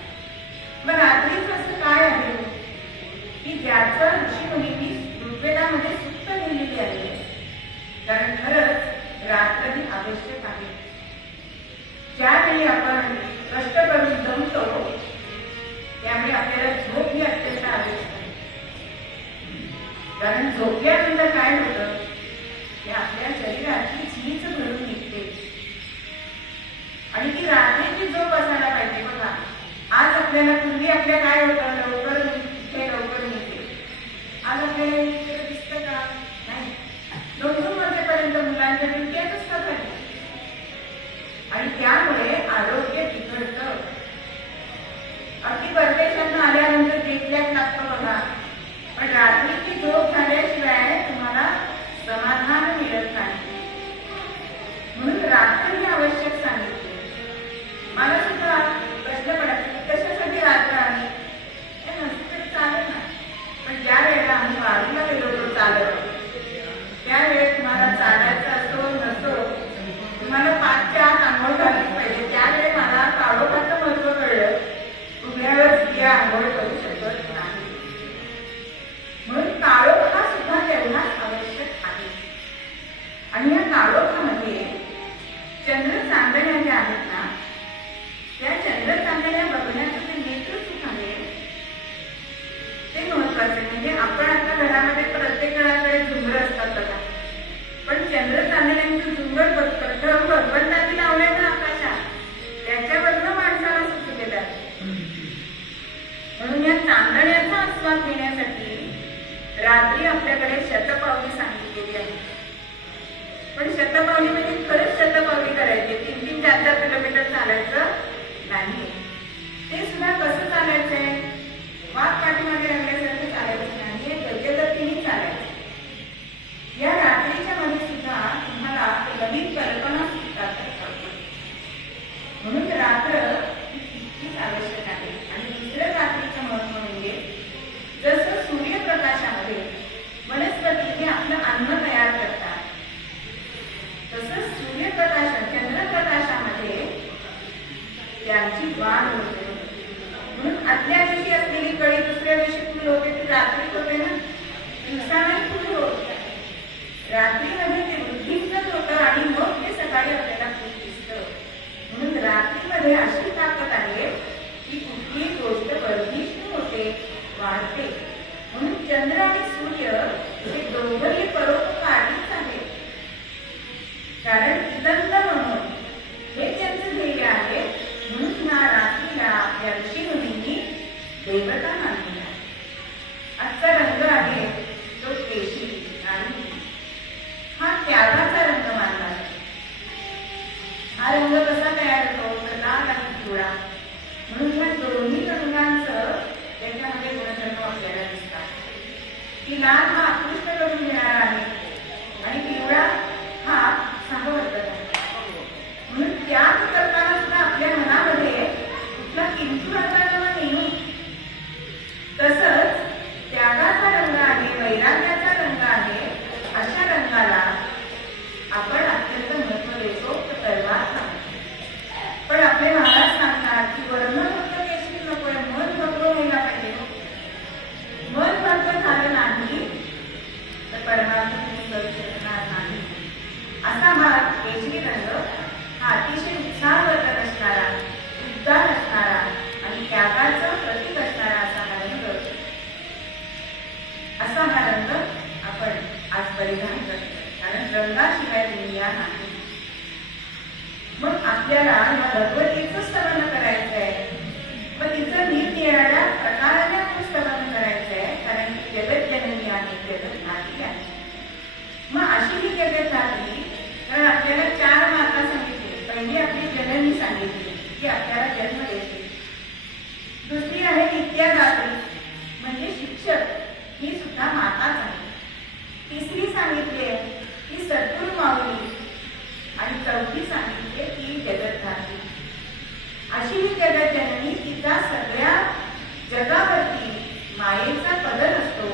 मग रात्रीच असं काय आहे की ज्याचं ऋषीमुनींनी ऋग्वेदामध्ये सुक्त लिहिलेली आहे. कारण खरंच रात्र ही आवश्यक आहे. ज्यावेळी आपण कष्ट करून जमतो त्यामुळे आपल्याला झोप ही अत्यंत आवश्यक आहे. कारण झोपल्यानंतर काय होतं की आपल्या शरीराची झीज भरून निघते आणि ती रात्रीची झोप असायला पाहिजे. बघा आज आपल्याला पूर्वी आपल्या काय होतं लवकर निघते. आज आपल्याला दिसतं का नाही. 2-2 वाजेपर्यंत मुलांच्या ड्युट्याच असतात आणि त्यामुळे आरोग्य बिघडतं. अगदी परदेशातून आल्यानंतर देखल्यात लागतं बघा. पण रात्रीची झोप झाल्याशिवाय तुम्हाला समाधान मिळत नाही. म्हणून रात्र ही आवश्यक सांगितली. मला सुद्धा प्रश्न पडायचा कशासाठी रात्र आहे चालत ना. पण ज्या वेळेला आम्ही वारीला गेलो होतो चालत त्यावेळेस तुम्हाला चालायचं असो नसो तुम्हाला 5च्या आत आंघोळ घातली पाहिजे. त्यावेळी मला काळोखाचं महत्व कळलं. उभ्यावर स्त्रिया आंघोळ करू शकत नाही. म्हणून काळोख हा सुद्धा तेवढाच आवश्यक आहे. आणि या काळोखामध्ये चंद्र चांदण्या ज्या आहेत ना त्या चंद्र चांदण्या बघण्याचं जे नेतृत्व आहे ते महत्वाचं. म्हणजे आपण आता घरामध्ये प्रत्येक घराकडे झुंबर असतात बघा. पण चंद्र चांदण्यांचं झुंबर प्रथम भगवंतांनी लावलंय ना आकाशात त्याच्यावरनं माणसाला सुख देतात. म्हणून या चांदण्याचा आस्वाद घेण्यासाठी रात्री आपल्याकडे शतपावली सांगितलेली आहे. पण शतपावली म्हणजे खरंच शतपावली करायची. 3-3, 4-4 किलोमीटर चालायचं नाही. ते सुद्धा कसं चालायचंय वाघ पाठीमागे लागल्यासारखं चालायचं नाही. गजगतीने चालायचं. या रात्रीच्या मध्ये सुद्धा तुम्हाला नवीन कल्पना सुचतात. म्हणून रात्र ही तितकीच आवश्यक आहे. आणि दुसरं रात्रीचं महत्व म्हणजे जसं सूर्यप्रकाशामध्ये वनस्पती आपलं अन्न तयार करतात तसंच सूर्यप्रकाश चंद्रप्रकाशामध्ये त्यांची वाढ होते. म्हणून आदल्या दिवशी असलेली कळी दुसऱ्या दिवशी फुल होते ती रात्री होते ना. दिवसालाही फुल होत रात्रीमध्ये ते वृद्धिंगत होतं आणि मग ते सकाळी आपल्याला फुल दिसतं. म्हणून रात्रीमध्ये अशी ताकद आहे की कुठलीही गोष्ट वर्धिष्णू होते वाढते. म्हणून चंद्र आणि सूर्य हे दोघंही परोपकारीच आहेत. कारण इतंत म्हणून हे त्यांचं ध्येय आहे. म्हणून या रात्रीला या ऋषीमुनींनी देवता मानली आहे. आजचा रंग आहे तो केशरी आणि हा त्यागाचा रंग मानला आहे. हा रंग कसा तयार होतो तर लाल आणि पिवळा. म्हणून या दोन्ही रंगांचं त्याच्यामध्ये गुणधर्म आपल्याला दिसतात की लाल हा आकृष्ट करून घेणारा आहे आणि पिवळा हा साहवर्धक आहे. म्हणून त्याग करताना सुद्धा आपल्या मनामध्ये कुठला रंगाशिवाय दुनिया नाही. मग आपल्याला या भगवतीचं स्तवन करायचं आहे. मग तिचं निरनिराळ्या प्रकाराने आपण स्तवन करायचं आहे, कारण की जगत जननी आहे, जगत धात्री आहे. मग अशी ही जगत धात्री, कारण आपल्याला 4 माता सांगितली. पहिली आपली जननी सांगितली की आपल्याला जन्म देते. दुसरी आहे विद्यादात्री म्हणजे शिक्षक, ही सुद्धा माताच आहे. तिसरी सांगितली आहे की सद्गुरू माऊली, आणि चौथी सांगितली की जगतधात्री. अशी ही जगत जननी, तिचा सगळ्या जगावरती मायेचा पदर असतो,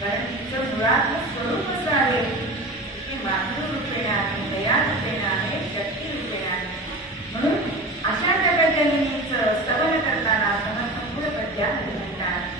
कारण तिचं मुळातलं स्वरूप असं आहे की मातृ रूपेण आहे, दया रूपेण आहे, शक्ती रूपेण आहे. म्हणून अशा जगत जननीचं स्तवन करताना समर्थ पुढे पद्यामध्ये म्हणतात,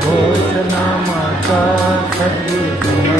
घोषनामाचा सद्गुरु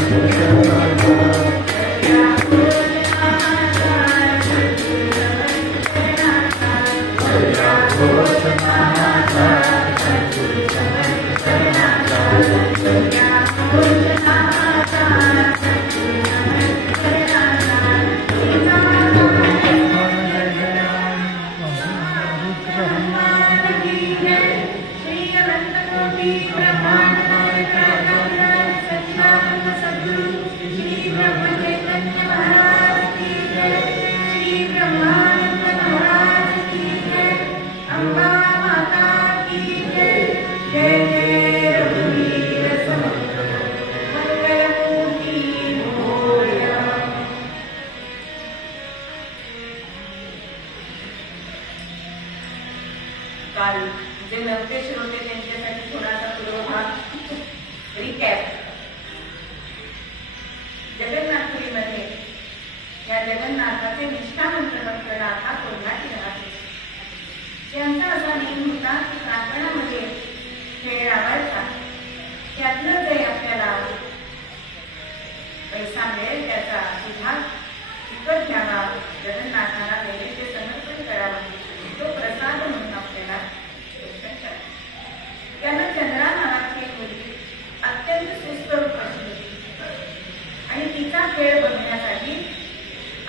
काल जे नव्हते श्रोते त्यांच्यासाठी थोडासा पूर्वभाग रिकॅप. जगन्नाथपुरीमध्ये या जगन्नाथाचे निष्ठावंत भक्त राधा कोल्हाटी राहते. त्यांचा असा नियम होता की प्रार्थनामध्ये खेळ लावायचा, त्यातनं जे आपल्याला पैसा मिळेल त्याचा विभाग विकत घ्यावा, जगन्नाथाला नैवेद्य समर्पण करावा, तो प्रसाद म्हणून आपल्याला त्यांना चंद्रा नावाची एक मुलगी अत्यंत सुस्त रूपाची होती आणि तिचा खेळ बघण्यासाठी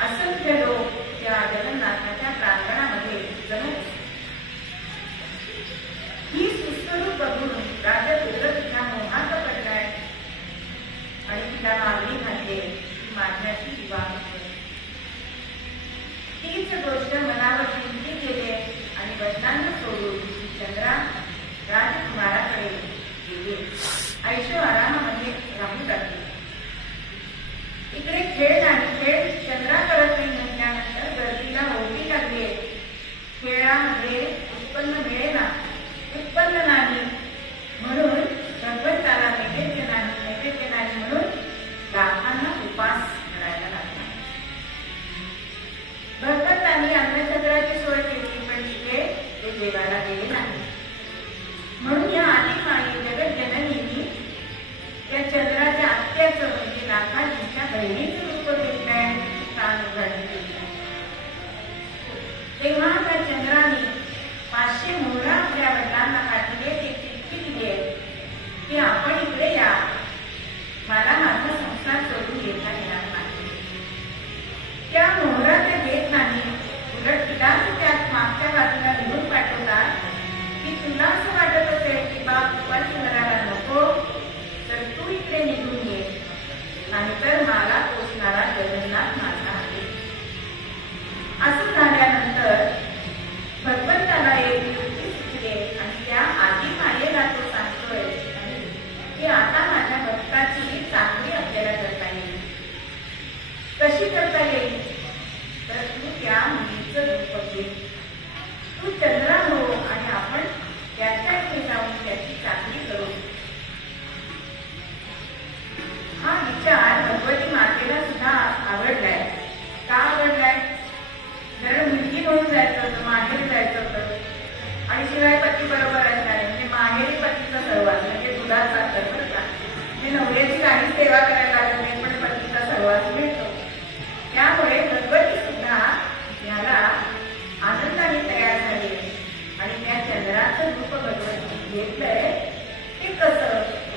असंख्य लोक त्या जगन्नाथाच्या प्रांगणामध्ये जमत. ही सुस्त रूप बघून राजा रुद्र तिच्या मोहात पडलाय आणि तिला मागणी घालते माझ्याशी विवाह. तीच गोष्ट मनावर चिंती केले आणि वडिलांना सोडून चंद्रा राजकुमाराकडे गेली, ऐशो आरामामध्ये राहू लागली. इकडे खेळ आणि खेळ चंद्रा करत नाही म्हटल्यानंतर गर्दीला ओढी लागली. खेळामध्ये उत्पन्न मिळेना, उत्पन्न नाही म्हणून भगवंताला नैवेद्य नाही म्हणून लाखांना उपास करायला लागला. भगवंतांनी अन्नछत्राची सोय केली पण तिथे ते देवाला गेले नाही. म्हणून या आदिमाई जगत जननीने त्या चंद्राच्या आत्याचं म्हणजे लाखाजीच्या बहिणीचं रूप घेतलंय, कान उघडले. तेव्हा त्या चंद्राने 500 मोहरा आपल्या वडिलांना पाठवले. ते चिठ्ठी दिली की आपण इकडे या, मला माझा संसार सोडून येता येणार नाही. त्या मोहरा ते देत नाही, उलट तिलाच त्यात मागच्या बाजूला लिहून पाठवतात की तुला असं वाटत असेल की बाप उपाशी मरायला नको तर तू इकडे निघून ये, नाहीतर मला पोचणारा जगन्नाथ माझा आहे. असं झाल्यानंतर भगवंताला एक युक्ती सुचली आणि त्या आधी मायेला तो सांगतोय की आता माझ्या भक्ताची चांगली आपल्याला करता येईल. कशी करता येईल तर तू त्या मुलीचं रूप घे, तू चंद्रा हो आणि आपण त्याच्या इथे जाऊन त्याची चाकरी करू. हा विचार भगवती मातेला सुद्धा आवडलाय. का आवडलाय? जर मुलगी म्हणून जायचं होतं, माहेरी जायचं होतं आणि शिवाय पती बरोबर असणार म्हणजे माहेरी पतीचा सहवास म्हणजे दुधाचा सर्वचा म्हणजे नवऱ्याची काही सेवा करायला लागत नाही पण पतीचा सहवास मिळतो. त्यामुळे भगवती सुद्धा याला आनंदाने तयार झाली आणि त्या चंद्राचं रूप भगवती घेतलंय. ते कसं?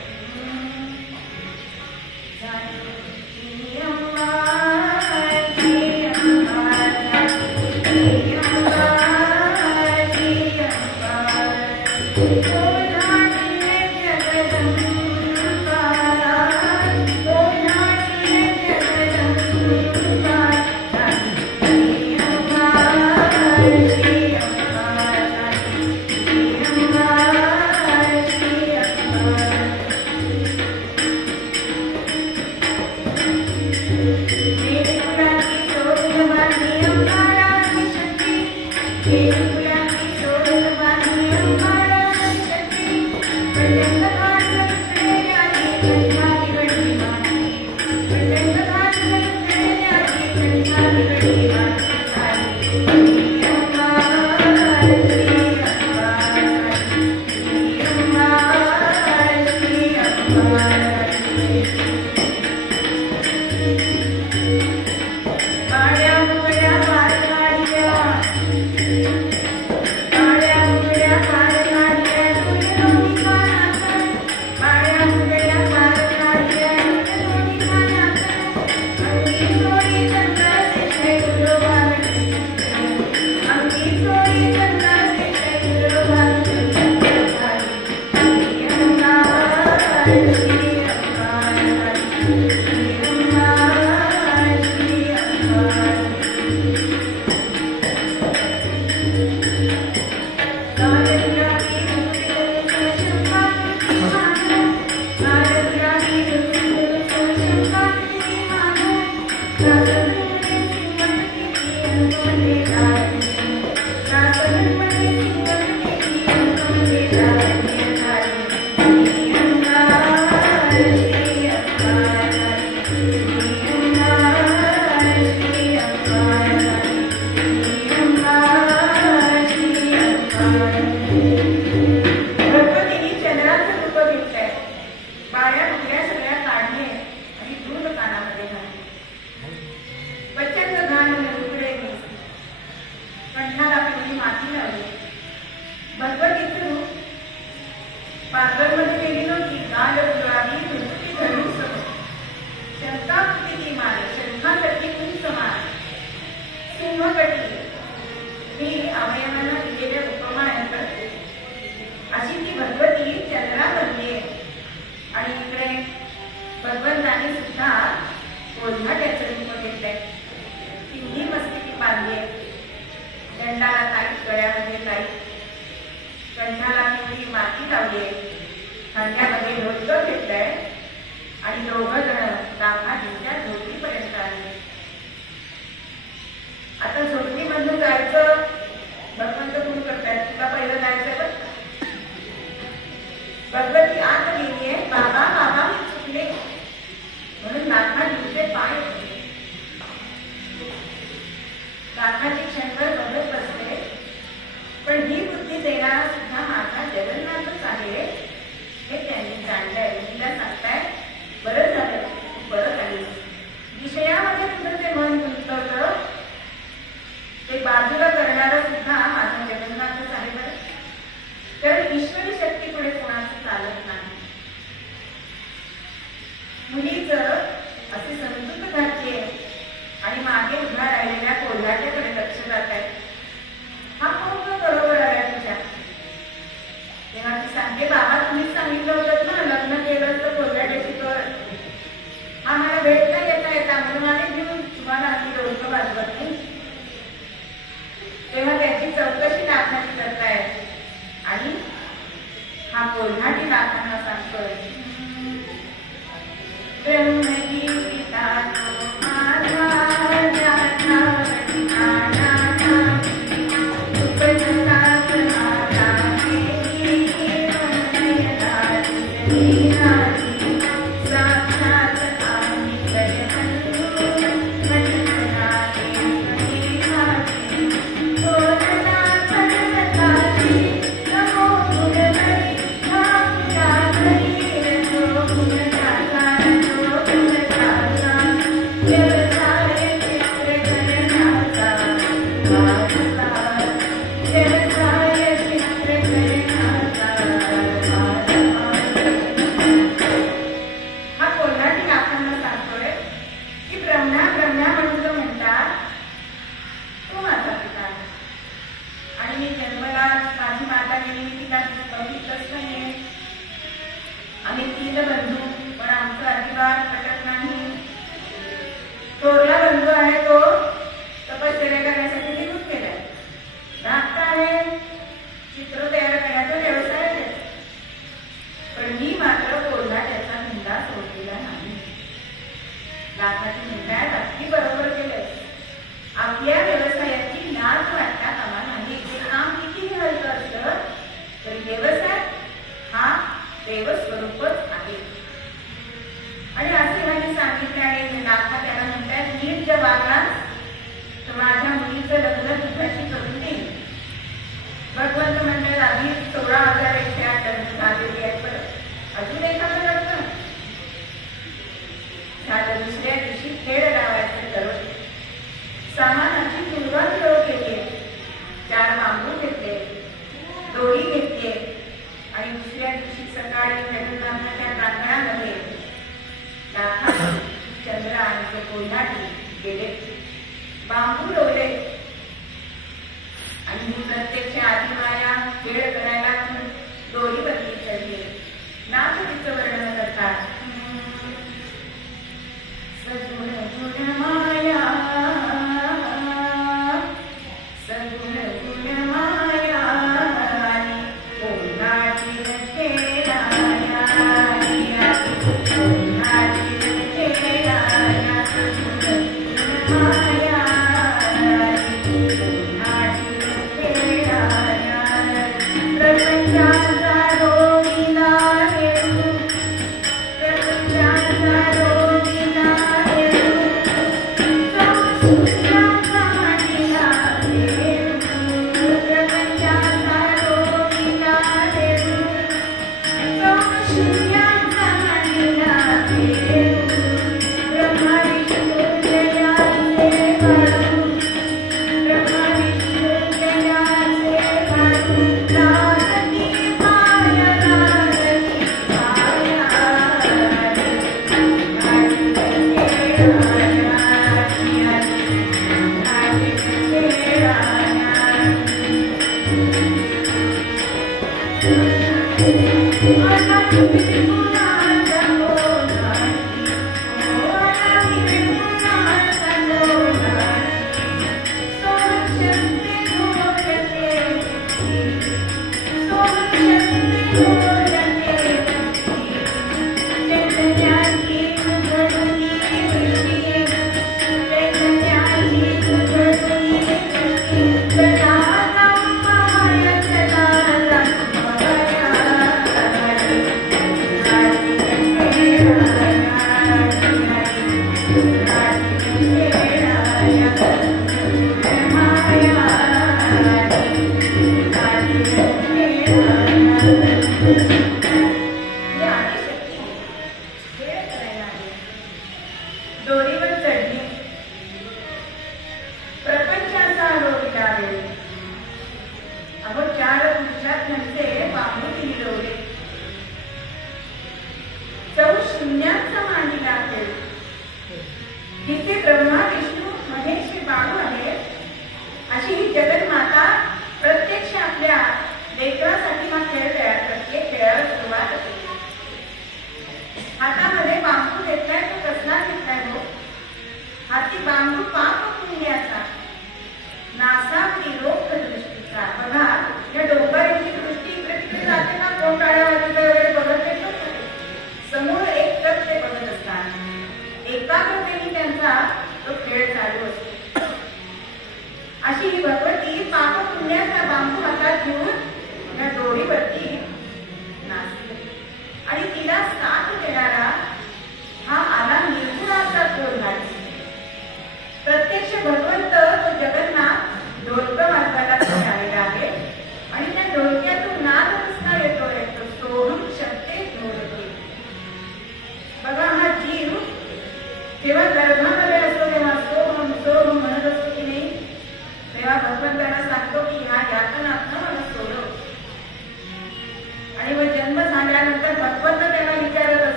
Thank you.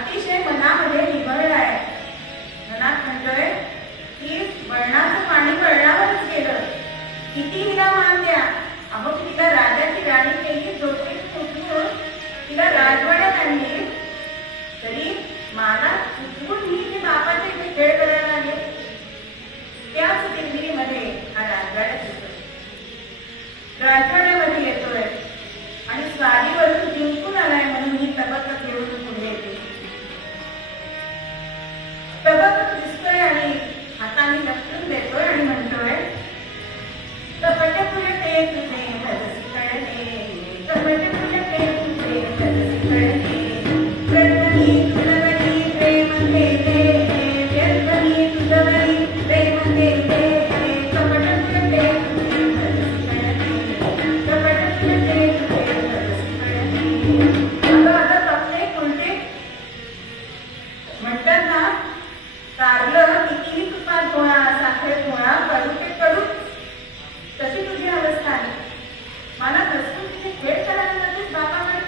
अतिशय मनामध्ये निगळलाय. मनात म्हणतोय की वळणाचं पाणी वळणावरच गेलं, किती हिला मान द्या. अहो तिला राजाची राणी केली, जोडीत फुटवून तिला राजवाड्यात आणली, तरी मला चुकवून ही बापाचे इथे खेळ करायला लागले. त्याच दिल्लीमध्ये हा राजवाड्यात येतोय, राजवाड्यामध्ये येतोय आणि स्वारीवरून जिंकून आलाय म्हणून ही तबक घेऊन पुढे येते. तबक दिसतोय आणि हाताने लपटून देतोय आणि म्हणतोय कपट फुलटे तुझे हरसी कळले, कपट फुलटे तुझे हरसी कळले, व्यर्थनी तुझवरी प्रेम केले, व्यर्थनी तुझवरी प्रेम केले, कपट फुलटे तुझे हरसी कळले, कपट फुलटे तुझे हरसी कळले. अगं आता कपडे फुलटे म्हणतात ना, कारलं कितीही तुपात गोळा, साखरेत गोळा, कडू ते कडू, तशी तुझी अवस्था आहे. मला प्रश्न तिथे खेळ करायला लागतेस बापाकडे.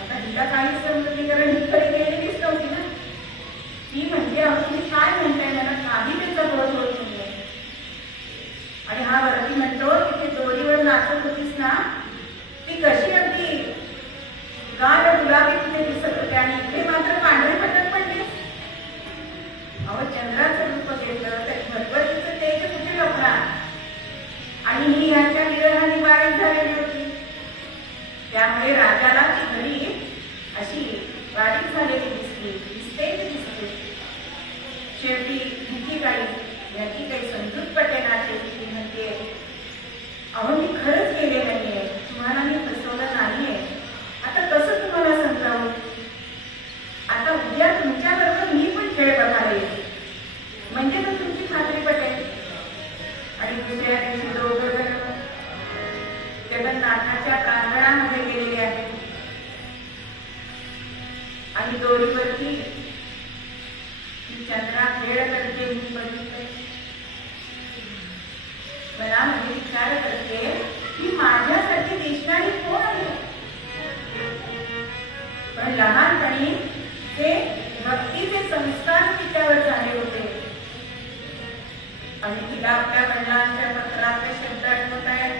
आता तिला काही समजुतीकरण ही खरी केलेलीच नव्हती ना. ती म्हणजे अहो तुम्ही काय म्हणताय, मला काही त्याचा बोध होत नाहीये. आणि हा वरती म्हणतो तिथे दोरीवर नाचत होतीस ना, ती कशी अगदी गाल गुलाबी तिथे दिसत होते आणि इथे मात्र पांढरे फटक पडलीस. अहो चंद्राचं रूप घेतलं तर भगवतीचं तेज कुठे लपणार. आणि ही यांच्या विरहाने बारीक झालेली होती, त्यामुळे राजाला ती घडी अशी बारीक झालेली दिसते. शेवटी भीती काढी, याची काही समजूत पटेना. शेवटी म्हणते अहो मी खरंच गेले नाहीये, तुम्हाला मी फसवलं नाहीये. आता कसं तुम्हाला समजावं. आता उद्या तुमच्या बरोबर मी पण खेळ बघायला येते, म्हणजे मग तुमची खात्री पटेल. आणि दुसऱ्या दिवशी दोघं जण जगन्नाथाच्या प्रांगणामध्ये गेलेले आहेत आणि दोरीवरती चंद्रा खेळ करते. मी बघितलंय, मनामध्ये विचार करते की माझ्यासाठी दिसणारी कोण आहे. पण लहानपणी ते भक्तीचे संस्कार तिच्यावर झाले होते आणि तिला आपल्या वडिलांच्या पत्रातले शब्द आठवत आहेत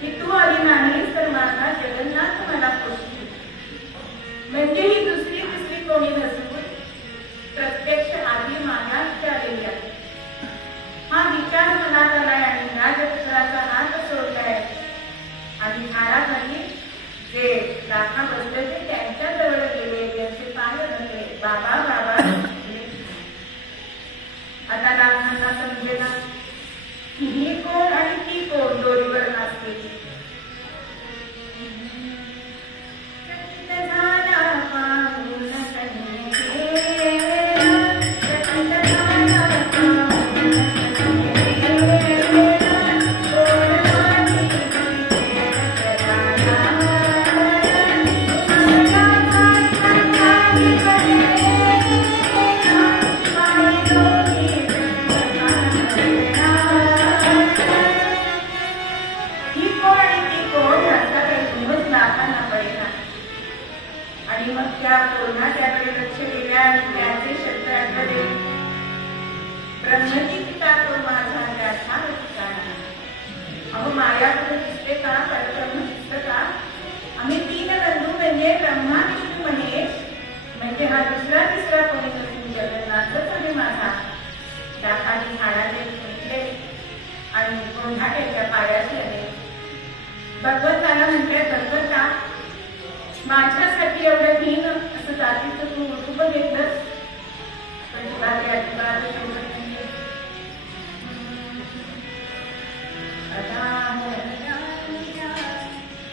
की तू आली नाहीस तर माझा जगन्नाथ मला पोषतील. म्हणजे ही दुसरी तिसरी कोणी नसून प्रत्यक्ष आधी मागात आलेली आहे. हा विचार मनात आलाय आणि राजपुत्राचा हात सोडलाय आणि झाडाखाली जे राखा बसले ते त्यांच्या जवळ गेले, त्यांचे पाय धरले, बाबा बाबा. आता राखांना समजेना की ही कोण आणि ती कोण दोरीवर नाचते. आणि मग त्या पुन्हा त्याकडे लक्ष दिल्या आणि त्याचे शब्द आठवले. ब्रह्मती पिता तो माझा त्याचा ठिकाणा. अहो मायापुढे दिसते का, परब्रह्म दिसतं का. आम्ही तीन बंधू म्हणजे ब्रह्मा विष्णू महेश, म्हणजे हा दुसरा तिसरा कोणी नसून जगन्नाथच आहे माझा. त्याखाली झाडाचे फुटले आणि गोंधाट्याच्या पायाशी आले. भगवंताला म्हणते भगवंता माझ्यासाठी एवढं भीन असं जातीचं तू उठू बघितलंस, पण तुला ते अजिबात शोधत नाहीये.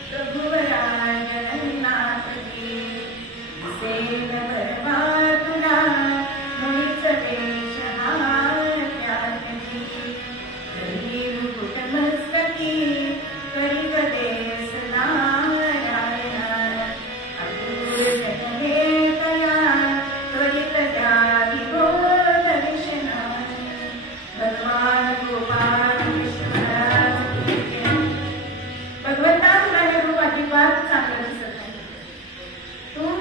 प्रभुवराय जगन्नाथ की सेन भरवा तुला मुळीच देश हा त्यागी. करी मुकुट मस्तकी करी गदेस नारायणा. अतुल जगहे तया त्वरित जागी गो दर्शना. भगवान गोपाल कृष्णराज भगवंता तुला हे रूप अजिबात चांगलं दिसत नाही. तू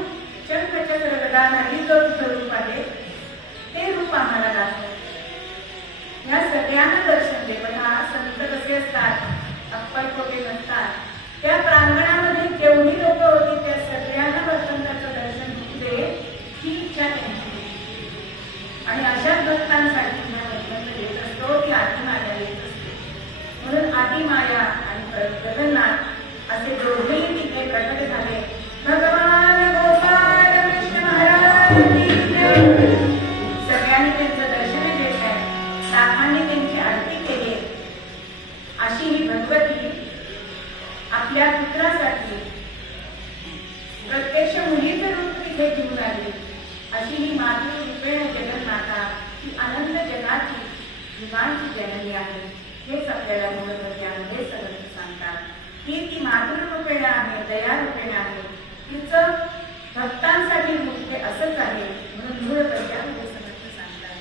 देवाची माया आणि जगन्नाथ असे दोन्ही तिथे प्रकट झाले. भगवान गोपाल कृष्ण महाराज सगळ्यांनी त्यांचं दर्शन घेतलं. नाथांनी त्यांची आरती केली. अशी ही भगवती आपल्या पुत्रासाठी प्रत्यक्ष मुलीचं रूप तिथे घेऊन आली. अशी ही मातृ रूपेण जगन्माता ही अनंत जगाची जीवांची जननी आहे. हेच आपल्याला मूळप्रज्ञामध्ये समर्थ सांगतात की ती मातृ रूपेण आहे, दया रूपेण आहे. तिचं भक्तांसाठी रूप हे असंच आहे म्हणून मूळप्रज्ञामध्ये समर्थ सांगतात.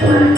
Thank you.